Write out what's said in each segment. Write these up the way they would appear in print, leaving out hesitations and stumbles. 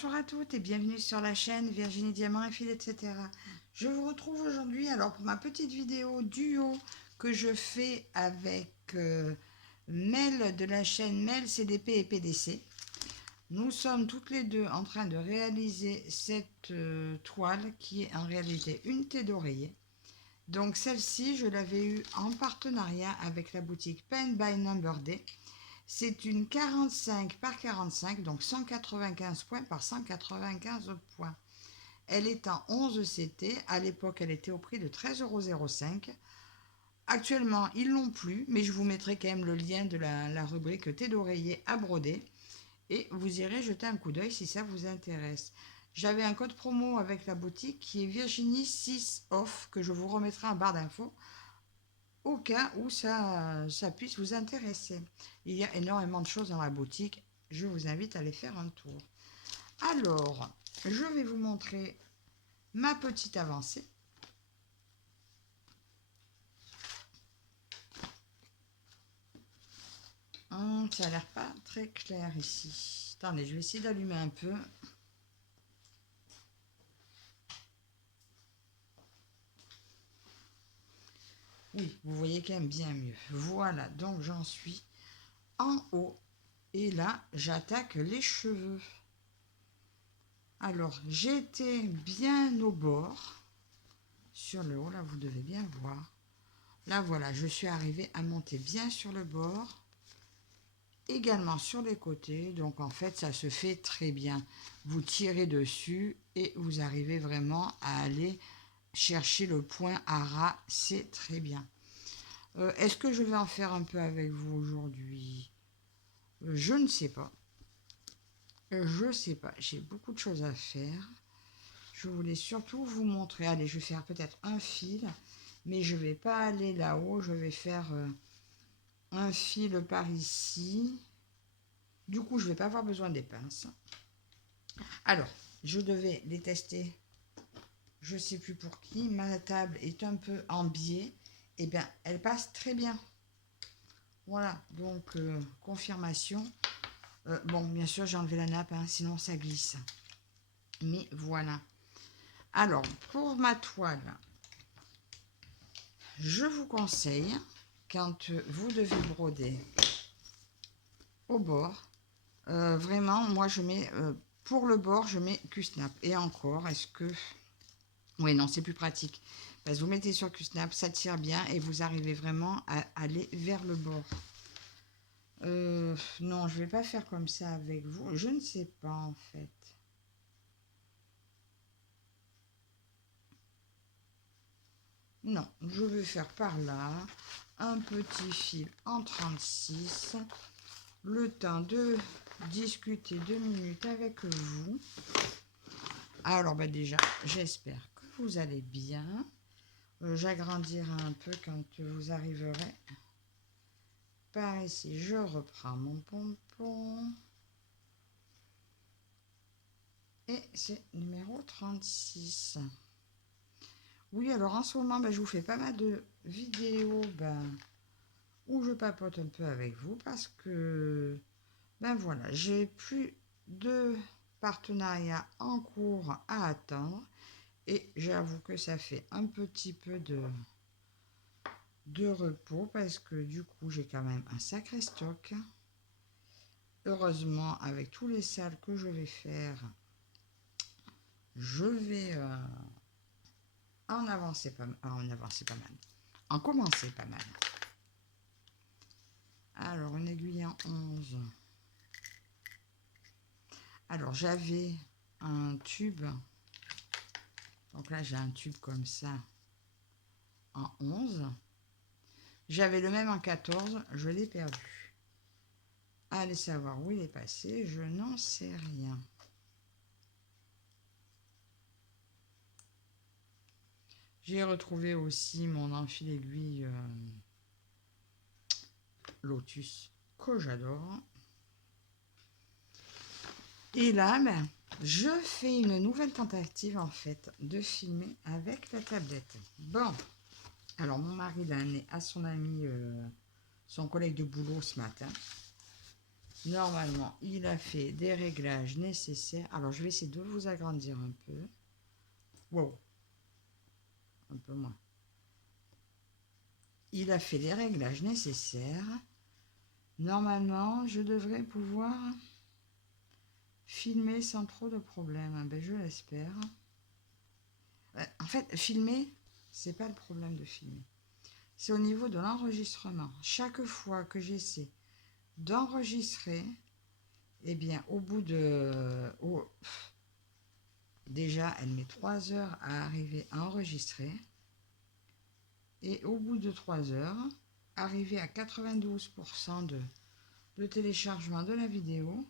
Bonjour à toutes et bienvenue sur la chaîne Virginie Diamant et Fil, etc. Je vous retrouve aujourd'hui pour ma petite vidéo duo que je fais avec Mel de la chaîne Mel CDP et PDC. Nous sommes toutes les deux en train de réaliser cette toile qui est en réalité une thé d'oreiller. Donc celle-ci, je l'avais eue en partenariat avec la boutique Pen by Number Day. C'est une 45 par 45, donc 195 points par 195 points. Elle est en 11 CT. À l'époque, elle était au prix de 13,05 €. Actuellement, ils l'ont plus, mais je vous mettrai quand même le lien de la rubrique thé d'oreiller à broder. Et vous irez jeter un coup d'œil si ça vous intéresse. J'avais un code promo avec la boutique qui est Virginie 6 off, que je vous remettrai en barre d'infos au cas où ça puisse vous intéresser. Il y a énormément de choses dans la boutique. Je vous invite à aller faire un tour. Alors, je vais vous montrer ma petite avancée. Ça a l'air pas très clair ici. Attendez, je vais essayer d'allumer un peu. Oui, vous voyez quand même bien mieux. Voilà, donc j'en suis en haut. Et là, j'attaque les cheveux. Alors, j'étais bien au bord. Sur le haut, là, vous devez bien voir. Là, voilà, je suis arrivée à monter bien sur le bord. Également sur les côtés. Donc, en fait, ça se fait très bien. Vous tirez dessus et vous arrivez vraiment à aller chercher le point à ras. C'est très bien. Est-ce que je vais en faire un peu avec vous aujourd'hui? Je ne sais pas. Je ne sais pas. J'ai beaucoup de choses à faire. Je voulais surtout vous montrer. Allez, je vais faire peut-être un fil. Mais je ne vais pas aller là-haut. Je vais faire un fil par ici. Du coup, je ne vais pas avoir besoin des pinces. Alors, je devais les tester. Je ne sais plus pour qui. Ma table est un peu en biais. Eh bien, elle passe très bien. Voilà, donc confirmation. Bon, bien sûr, j'ai enlevé la nappe, hein, sinon ça glisse. Mais voilà. Alors, pour ma toile, je vous conseille, quand vous devez broder au bord, vraiment, moi je mets, pour le bord, je mets Q-snap. Et encore, est-ce que... Oui, non, c'est plus pratique. Parce que vous mettez sur Q-snap, ça tire bien et vous arrivez vraiment à aller vers le bord. Non, je ne vais pas faire comme ça avec vous. Je ne sais pas en fait. Non, je vais faire par là un petit fil en 36. Le temps de discuter 2 minutes avec vous. Alors déjà, j'espère que vous allez bien. J'agrandirai un peu quand vous arriverez. Par ici, je reprends mon pompon. Et c'est numéro 36. Oui, alors en ce moment, je vous fais pas mal de vidéos où je papote un peu avec vous parce que, voilà, j'ai plus de partenariats en cours à attendre et j'avoue que ça fait un petit peu de repos parce que du coup, j'ai quand même un sacré stock. Heureusement, avec tous les salles que je vais faire, je vais en commencer pas mal. Alors, une aiguille en 11. Alors, j'avais un tube. Donc là, j'ai un tube comme ça en 11. J'avais le même en 14. Je l'ai perdu. Allez savoir où il est passé. Je n'en sais rien. J'ai retrouvé aussi mon enfil aiguille Lotus que j'adore. Et là, je fais une nouvelle tentative en fait de filmer avec la tablette. Bon, alors mon mari l'a amené à son ami, son collègue de boulot ce matin. Normalement, il a fait des réglages nécessaires. Alors, je vais essayer de vous agrandir un peu. Wow. Un peu moins. Il a fait les réglages nécessaires. Normalement, je devrais pouvoir filmer sans trop de problèmes. Ben, je l'espère. En fait, filmer, c'est pas le problème de filmer. C'est au niveau de l'enregistrement. Chaque fois que j'essaie d'enregistrer, eh bien, au bout de... déjà, elle met 3 heures à arriver à enregistrer. Et au bout de 3 heures, arriver à 92% de téléchargement de la vidéo,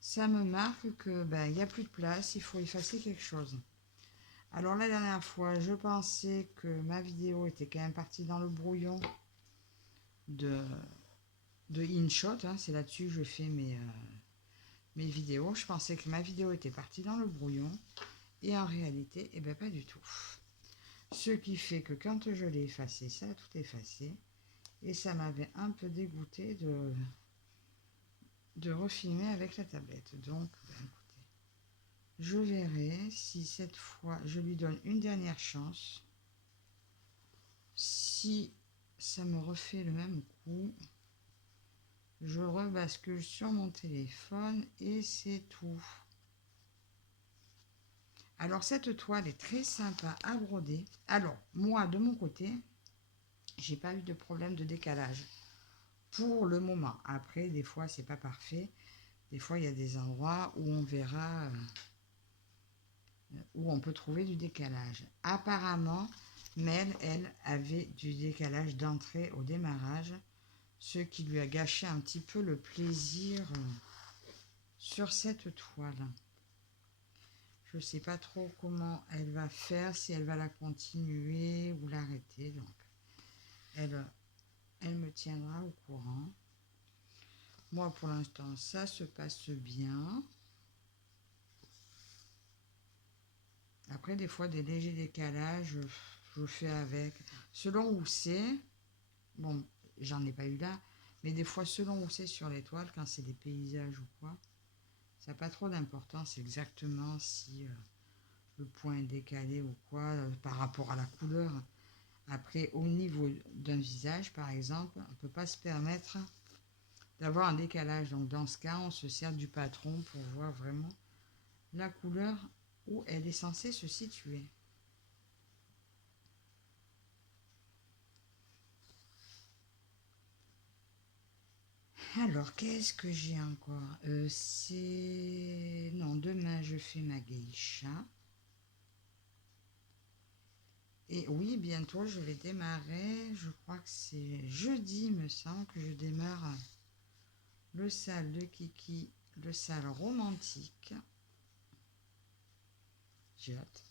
ça me marque que il n'y a plus de place, il faut effacer quelque chose. Alors la dernière fois, je pensais que ma vidéo était quand même partie dans le brouillon de InShot, hein, c'est là-dessus que je fais mes vidéos. Je pensais que ma vidéo était partie dans le brouillon et en réalité, eh ben, pas du tout. Ce qui fait que quand je l'ai effacé, ça a tout effacé et ça m'avait un peu dégoûté de refilmer avec la tablette. Donc, écoutez, je verrai si cette fois je lui donne une dernière chance. Si ça me refait le même coup, je rebascule sur mon téléphone et c'est tout. Alors cette toile est très sympa à broder. Alors moi de mon côté, j'ai pas eu de problème de décalage pour le moment. Après des fois c'est pas parfait. Des fois il y a des endroits où on verra où on peut trouver du décalage. Apparemment, Mel, elle, avait du décalage d'entrée au démarrage, ce qui lui a gâché un petit peu le plaisir sur cette toile. Je ne sais pas trop comment elle va faire, si elle va la continuer ou l'arrêter. Donc, elle me tiendra au courant. Moi, pour l'instant, ça se passe bien. Après, des fois, des légers décalages, je fais avec. Selon où c'est, bon, j'en ai pas eu là, mais des fois, selon où c'est sur l'étoile, quand c'est des paysages ou quoi, ça n'a pas trop d'importance exactement si le point est décalé ou quoi par rapport à la couleur. Après, au niveau d'un visage, par exemple, on ne peut pas se permettre d'avoir un décalage. Donc, dans ce cas, on se sert du patron pour voir vraiment la couleur où elle est censée se situer. Alors, qu'est-ce que j'ai encore Non, demain, je fais ma geisha. Et oui, bientôt, je vais démarrer. Je crois que c'est jeudi, me semble, que je démarre le salle de Kiki, le salle romantique. J'ai hâte.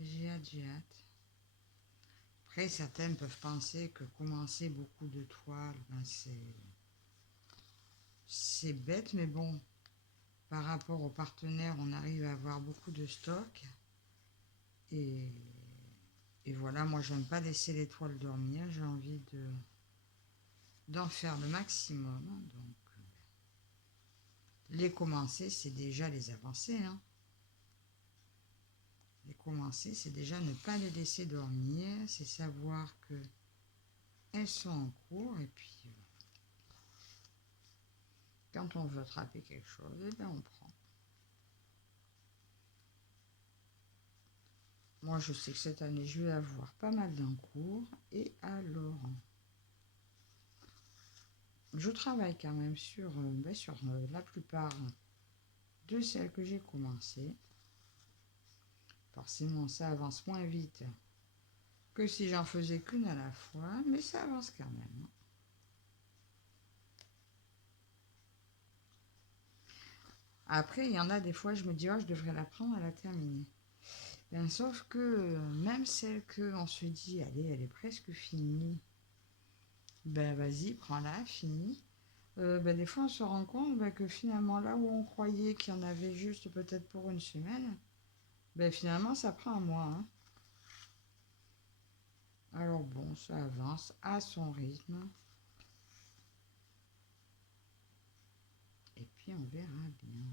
J'ai hâte, j'ai hâte. Après, certaines peuvent penser que commencer beaucoup de toiles, c'est bête, mais bon, par rapport aux partenaires, on arrive à avoir beaucoup de stock. Et voilà, moi, j'aime pas laisser les toiles dormir. J'ai envie d'en faire le maximum. Donc, les commencer, c'est déjà les avancer. Hein. Les commencer, c'est déjà ne pas les laisser dormir. C'est savoir que elles sont en cours. Et puis, quand on veut attraper quelque chose, eh bien, on prend. Moi, je sais que cette année, je vais avoir pas mal d'encours. Et alors, je travaille quand même sur la plupart de celles que j'ai commencées. Forcément, ça avance moins vite que si j'en faisais qu'une à la fois, mais ça avance quand même. Après, il y en a des fois, je me dis, oh, je devrais la prendre à la terminer. Ben, sauf que même celle qu'on se dit, allez, elle est presque finie, ben vas-y, prends-la, finis. Des fois, on se rend compte que finalement, là où on croyait qu'il y en avait juste peut-être pour une semaine, finalement, ça prend un mois. Hein. Alors bon, ça avance à son rythme. puis on verra bien.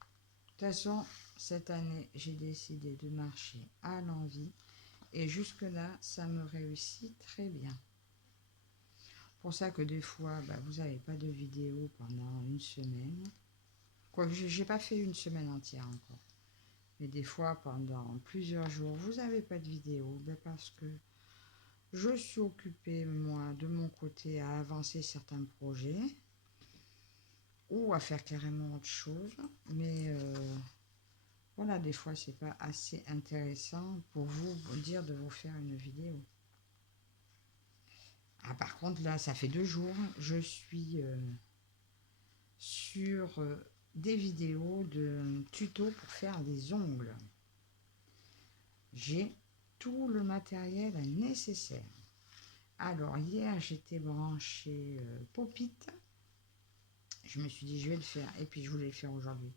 De toute façon, cette année, j'ai décidé de marcher à l'envie. Et jusque-là, ça me réussit très bien. Pour ça que des fois, vous n'avez pas de vidéo pendant une semaine. Quoique, je n'ai pas fait une semaine entière encore. Mais des fois, pendant plusieurs jours, vous n'avez pas de vidéo. Parce que je suis occupée, moi, de mon côté, à avancer certains projets. Ou à faire carrément autre chose. Mais voilà, des fois, c'est pas assez intéressant pour vous dire de vous faire une vidéo. Ah, par contre, là, ça fait 2 jours, je suis sur des vidéos de tutos pour faire des ongles. J'ai tout le matériel nécessaire. Alors, hier, j'étais branchée Pop-it. Je me suis dit, je vais le faire. Et puis, je voulais le faire aujourd'hui.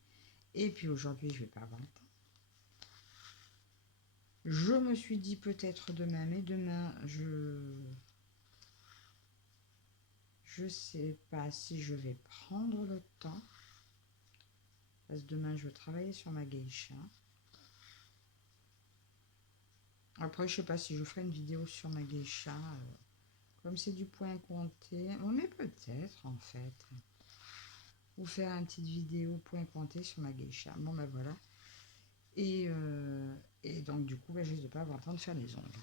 Et puis, aujourd'hui, je ne vais pas avoir le temps. Je me suis dit peut-être demain, mais demain, je sais pas si je vais prendre le temps. Parce que demain, je vais travailler sur ma geisha. Après, je sais pas si je ferai une vidéo sur ma geisha. Comme c'est du point compté. Oh, mais peut-être, en fait. Ou faire une petite vidéo point compté sur ma geisha. Bon, ben voilà. Et donc, du coup, je ne vais pas avoir le temps de faire les ongles.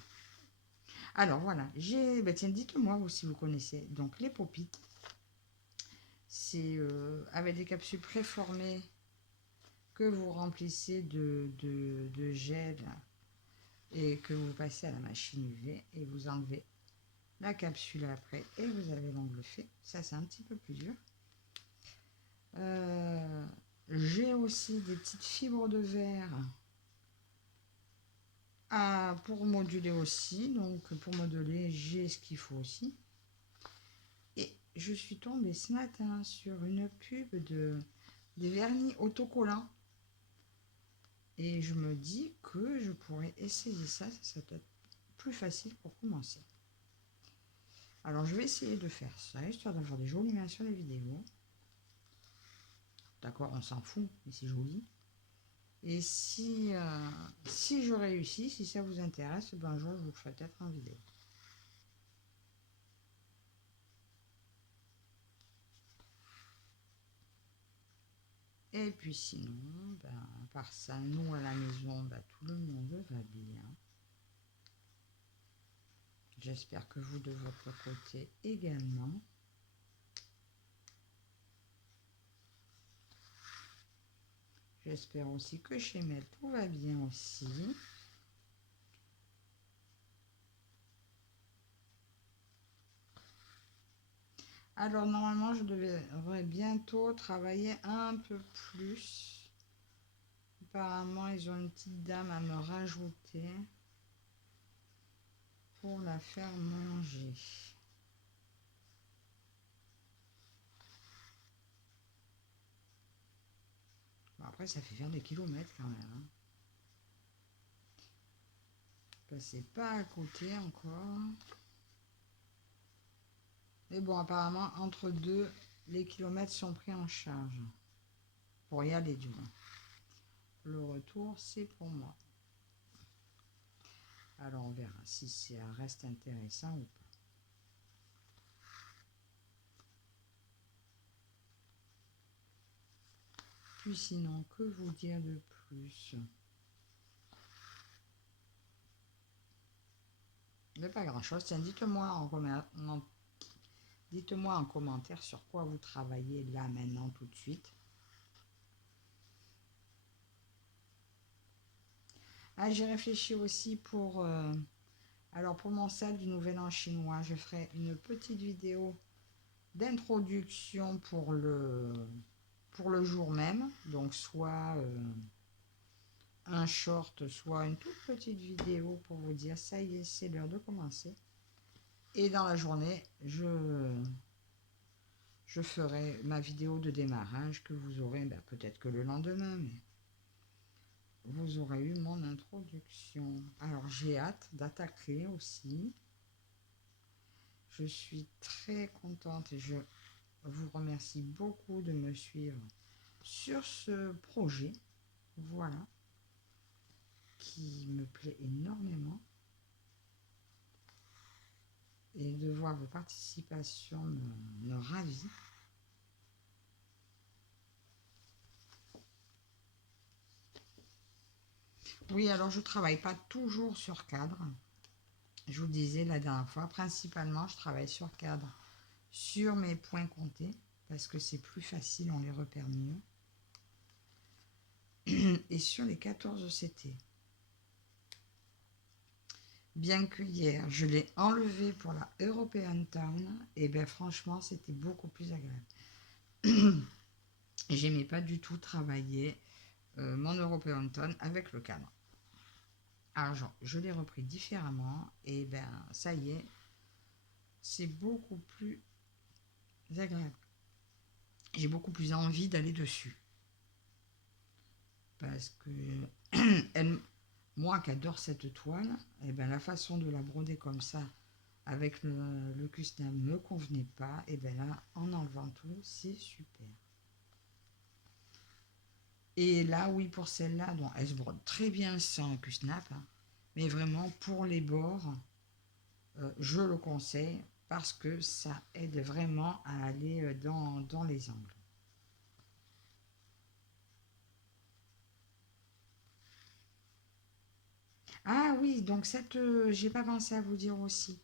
Alors, voilà. Tiens, dites-moi vous si vous connaissez. Donc, les Pop-it. C'est avec des capsules préformées que vous remplissez de gel et que vous passez à la machine UV et vous enlevez la capsule après et vous avez l'ongle fait. Ça, c'est un petit peu plus dur. J'ai aussi des petites fibres de verre pour moduler aussi. Donc, pour modeler, j'ai ce qu'il faut aussi. Et je suis tombée ce matin sur une pub des vernis autocollants. Et je me dis que je pourrais essayer ça serait peut-être plus facile pour commencer. Alors je vais essayer de faire ça, histoire d'avoir des jolies mains sur les vidéos. D'accord, on s'en fout, mais c'est joli. Et si je réussis, si ça vous intéresse, un jour je vous ferai peut-être en vidéo. Et puis sinon, à part ça, nous à la maison, tout le monde va bien. J'espère que vous de votre côté également. J'espère aussi que chez Mel tout va bien aussi. Alors normalement je devrais bientôt travailler un peu plus. Apparemment ils ont une petite dame à me rajouter pour la faire manger. Bon, après ça fait faire des kilomètres quand même. C'est pas à côté encore. Mais bon apparemment entre deux les kilomètres sont pris en charge. Pour y aller du moins. Le retour c'est pour moi. Alors on verra si ça reste intéressant ou pas. Puis sinon, que vous dire de plus? Mais pas grand chose. Tiens, dites-moi en commentaire sur quoi vous travaillez là maintenant tout de suite. Ah, j'ai réfléchi aussi pour mon sel du Nouvel An chinois. Je ferai une petite vidéo d'introduction pour le jour même. Donc soit un short, soit une toute petite vidéo pour vous dire ça y est, c'est l'heure de commencer. Et dans la journée, je ferai ma vidéo de démarrage que vous aurez peut-être que le lendemain, mais vous aurez eu mon introduction. Alors j'ai hâte d'attaquer aussi. Je suis très contente et vous remercie beaucoup de me suivre sur ce projet, voilà, qui me plaît énormément. Et de voir vos participations me ravit. Oui, alors je travaille pas toujours sur cadre. Je vous le disais la dernière fois, principalement je travaille sur cadre, sur mes points comptés, parce que c'est plus facile, on les repère mieux. Et sur les 14 CT. Bien que hier, je l'ai enlevé pour la European Town, et bien franchement, c'était beaucoup plus agréable. J'aimais pas du tout travailler mon European Town avec le cadre. Alors, je l'ai repris différemment, et ben ça y est, c'est beaucoup plus agréable. J'ai beaucoup plus envie d'aller dessus. Parce que moi qui adore cette toile, et ben la façon de la broder comme ça, avec le custom me convenait pas, et ben là, en enlevant tout, c'est super. Et là, oui, pour celle-là, bon, elle se brode très bien sans Q-snap, hein, mais vraiment pour les bords, je le conseille parce que ça aide vraiment à aller dans les angles. Ah oui, donc cette, j'ai pas pensé à vous dire aussi.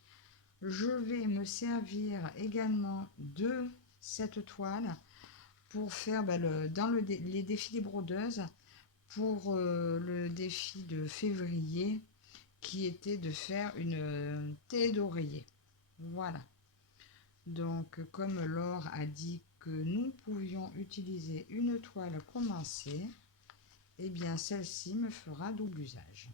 Je vais me servir également de cette toile pour faire dans les défis des brodeuses, pour le défi de février, qui était de faire une tête d'oreiller. Voilà. Donc, comme Laure a dit que nous pouvions utiliser une toile commencée, eh bien celle-ci me fera double usage.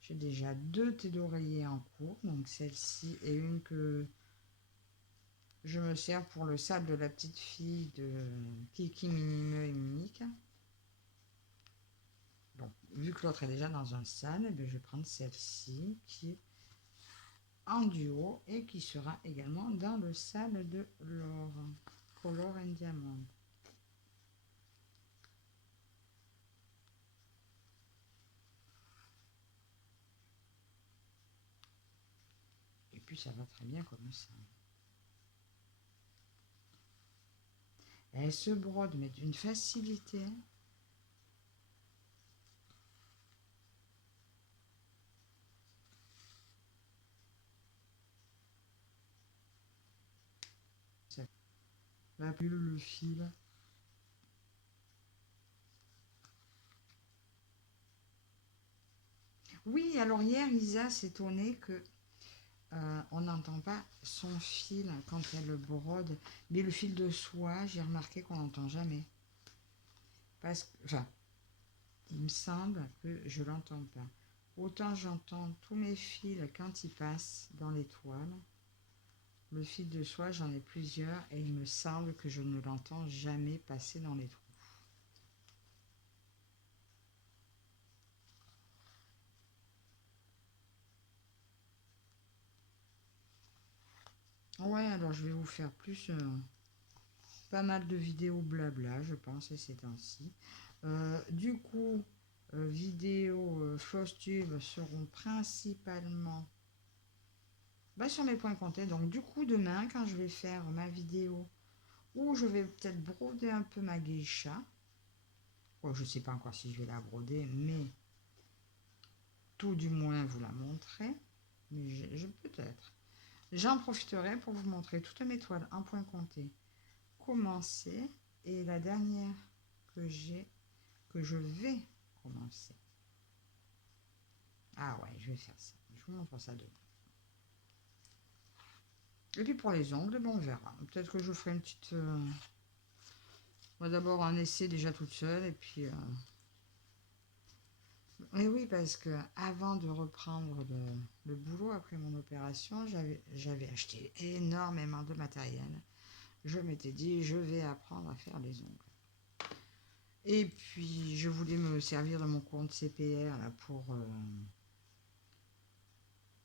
J'ai déjà 2 têtes d'oreiller en cours, donc celle-ci et une que je me sers pour le sable de la petite fille de Kiki Minimeux et Mimique. Donc, vu que l'autre est déjà dans un sale, eh je vais prendre celle-ci qui est en duo et qui sera également dans le sale de l'or, Color and Diamond. Et puis ça va très bien comme ça. Elle se brode mais d'une facilité. Ça va plus le fil. Oui, alors hier, Isa s'étonnait que on n'entend pas son fil quand elle brode. Mais le fil de soie, j'ai remarqué qu'on n'entend jamais. Parce que, enfin, il me semble que je l'entends pas. Autant j'entends tous mes fils quand ils passent dans les toiles. Le fil de soie, j'en ai plusieurs et il me semble que je ne l'entends jamais passer dans les trous. Ouais, alors je vais vous faire plus pas mal de vidéos blabla, je pense, ces temps-ci. Du coup, vidéos floss tube seront principalement sur mes points comptés. Donc du coup, demain, quand je vais faire ma vidéo où je vais peut-être broder un peu ma geisha, je ne sais pas encore si je vais la broder, mais tout du moins vous la montrer, mais peut-être. J'en profiterai pour vous montrer toutes mes toiles en point compté commencer et la dernière que je vais commencer. Ah ouais, je vais faire ça. Je vous montre ça demain. Et puis pour les ongles, bon, on verra. Peut-être que je ferai une petite... Moi d'abord un essai déjà toute seule et puis... Et oui, parce que avant de reprendre le boulot après mon opération, j'avais acheté énormément de matériel. Je m'étais dit, je vais apprendre à faire les ongles. Et puis, je voulais me servir de mon compte CPR là,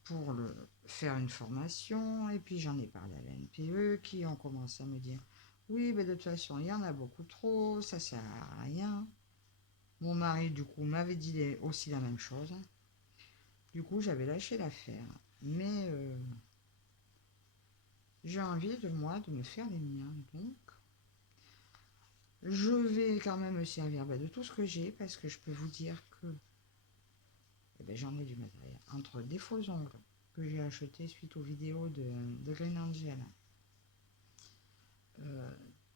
pour faire une formation. Et puis j'en ai parlé à la NPE qui ont commencé à me dire oui, mais de toute façon, il y en a beaucoup trop, ça sert à rien. Mon mari, du coup, m'avait dit aussi la même chose. Du coup, j'avais lâché l'affaire. Mais j'ai envie de moi de me faire les miens. Donc, je vais quand même me servir de tout ce que j'ai parce que je peux vous dire que j'en ai du matériel. Entre des faux ongles que j'ai achetés suite aux vidéos de Green Angel,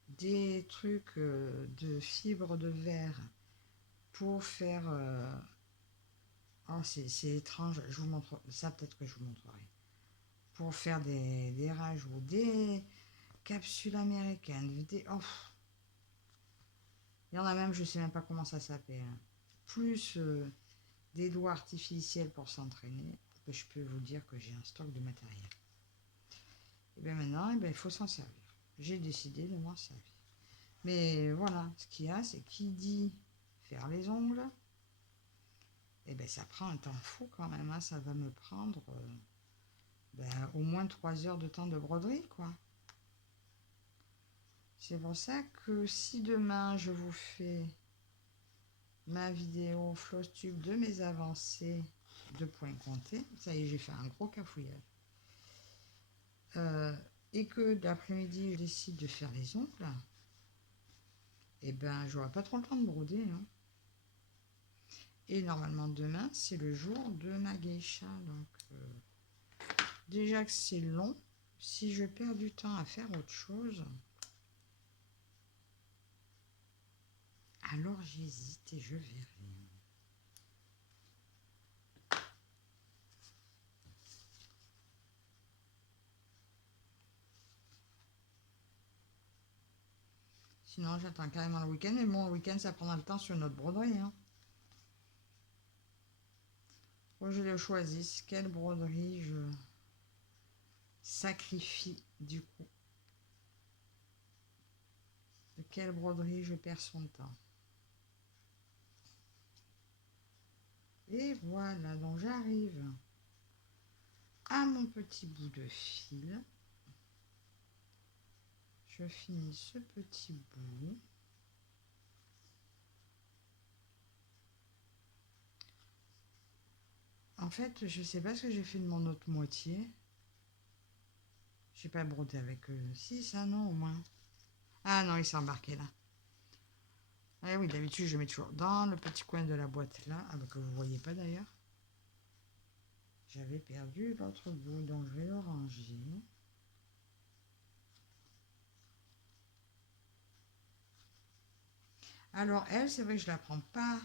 des trucs de fibres de verre pour faire... oh, c'est étrange, je vous montre ça, peut-être que je vous montrerai. Pour faire des rajouts, des capsules américaines, oh, il y en a même, je sais même pas comment ça s'appelle. Plus des doigts artificiels pour s'entraîner. Je peux vous dire que j'ai un stock de matériel. Et bien maintenant, il faut s'en servir. J'ai décidé de m'en servir. Mais voilà, ce qu'il y a, c'est qui dit faire les ongles, et bien ça prend un temps fou quand même. Hein. Ça va me prendre au moins 3 heures de temps de broderie, quoi. C'est pour ça que si demain je vous fais ma vidéo Flosstube de mes avancées de points comptés, ça y est, j'ai fait un gros cafouillage. Et que d'après-midi je décide de faire les ongles, et ben j'aurai pas trop le temps de broder. Hein. Et normalement demain c'est le jour de ma geisha, donc déjà que c'est long, si je perds du temps à faire autre chose, alors j'hésite et je verrai. Sinon j'attends carrément le week-end, mais bon, le week-end ça prendra le temps sur notre broderie. Hein. Moi je le choisis, quelle broderie je sacrifie du coup. De quelle broderie je perds son temps. Et voilà, donc j'arrive à mon petit bout de fil. Je finis ce petit bout. En fait, je sais pas ce que j'ai fait de mon autre moitié. J'ai pas brodé avec eux. Si, ça non au moins. Ah non, il s'est embarqué là. Ah oui, d'habitude je mets toujours dans le petit coin de la boîte là, que vous voyez pas d'ailleurs. J'avais perdu l'autre bout, donc je vais le ranger. Alors elle, c'est vrai que je la prends pas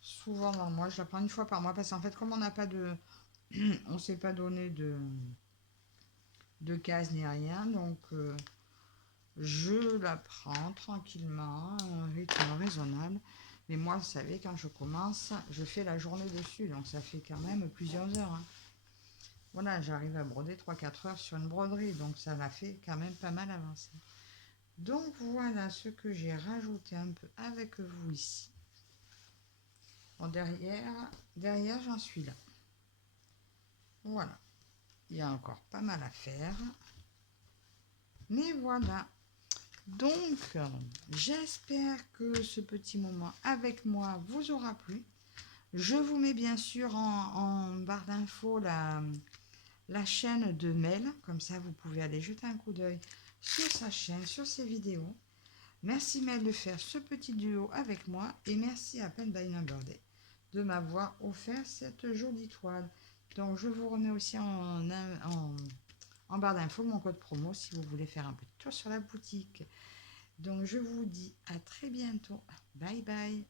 souvent dans le mois, je la prends une fois par mois parce qu'en fait comme on n'a pas de, on s'est pas donné de case ni rien, donc je la prends tranquillement, à un rythme raisonnable. Mais moi, vous savez, quand je commence, je fais la journée dessus, donc ça fait quand même plusieurs heures. Hein. Voilà, j'arrive à broder 3-4 heures sur une broderie, donc ça m'a fait quand même pas mal avancer. Donc voilà ce que j'ai rajouté un peu avec vous ici. Bon, derrière j'en suis là. Voilà, il y a encore pas mal à faire. Mais voilà. Donc, j'espère que ce petit moment avec moi vous aura plu. Je vous mets bien sûr en barre d'infos la chaîne de Mel. Comme ça, vous pouvez aller jeter un coup d'œil sur sa chaîne, sur ses vidéos. Merci Mel de faire ce petit duo avec moi. Et merci à Pen by Number Day de m'avoir offert cette jolie toile. Donc, je vous remets aussi en barre d'infos mon code promo si vous voulez faire un petit tour sur la boutique. Donc je vous dis à très bientôt. Bye bye.